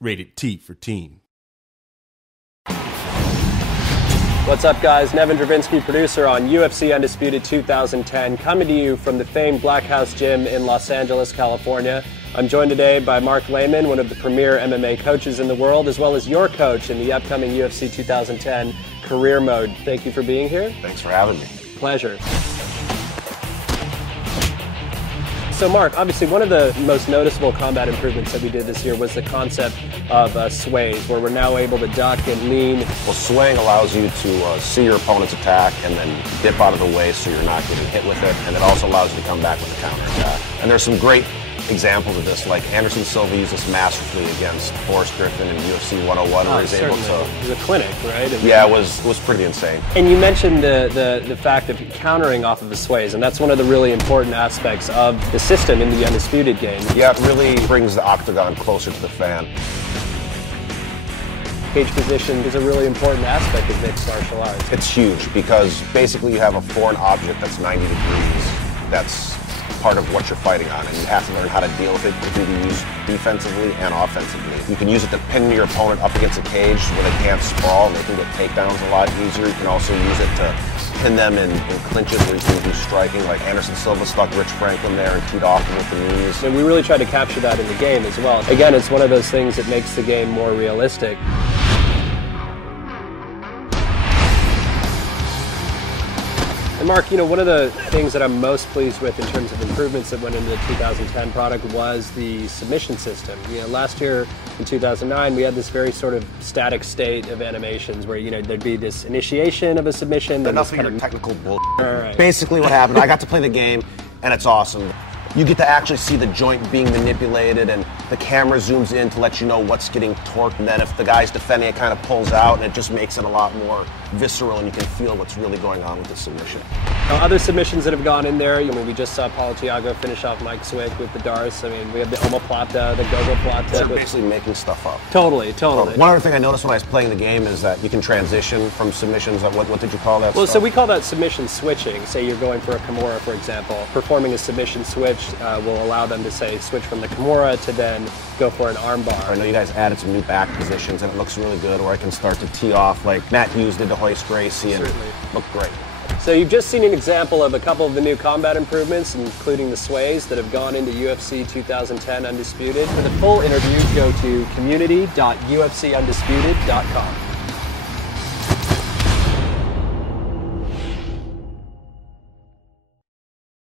Rated T for teen. What's up, guys? Nevin Dravinsky, producer on UFC Undisputed 2010, coming to you from the famed Black House Gym in Los Angeles, California. I'm joined today by Mark Lehman, one of the premier MMA coaches in the world, as well as your coach in the upcoming UFC 2010 Career Mode. Thank you for being here. Thanks for having me. Pleasure. So Mark, obviously one of the most noticeable combat improvements that we did this year was the concept of sways, where we're now able to duck and lean. Well, swaying allows you to see your opponent's attack and then dip out of the way so you're not getting hit with it, and it also allows you to come back with a counter attack. And there's some great examples of this, like Anderson Silva used this masterfully against Forrest Griffin in UFC 101, where he's able to... It was a clinic, right? Yeah, it was pretty insane. And you mentioned the fact of countering off of the sways, and that's one of the really important aspects of the system in the Undisputed game. Yeah, it really brings the octagon closer to the fan. Cage position is a really important aspect of mixed martial arts. It's huge because basically you have a foreign object that's 90 degrees that's part of what you're fighting on, and you have to learn how to deal with it. It can be used defensively and offensively. You can use it to pin your opponent up against a cage where they can't sprawl and they can get takedowns a lot easier. You can also use it to pin them in clinches where you can do striking, like Anderson Silva stuck Rich Franklin there and teed off him with the knees. And we really tried to capture that in the game as well. Again, it's one of those things that makes the game more realistic. And Mark, one of the things that I'm most pleased with in terms of improvements that went into the 2010 product was the submission system. Last year in 2009, we had this very sort of static state of animations where, there'd be this initiation of a submission. Enough of your technical bull. Right. Basically what happened, I got to play the game, and it's awesome. You get to actually see the joint being manipulated, and the camera zooms in to let you know what's getting torqued, and then if the guy's defending, it kind of pulls out, and it just makes it a lot more visceral, and you can feel what's really going on with the submission. Now, other submissions that have gone in there, we just saw Paulo Thiago finish off Mike Swick with the Darce. We have the omoplata, the gogoplata. They're basically making stuff up. Totally. One other thing I noticed when I was playing the game is that you can transition from submissions. What did you call that? Well, stuff? So we call that submission switching. Say you're going for a Kimura, for example. Performing a submission switch will allow them to, say, switch from the Kimura to then go for an armbar. I know you guys added some new back positions, and it looks really good, where I can start to tee off like Matt Hughes did to hoist Gracie, and looked great. So you've just seen an example of a couple of the new combat improvements, including the sways that have gone into UFC 2010 Undisputed. For the full interview, go to community.ufcundisputed.com.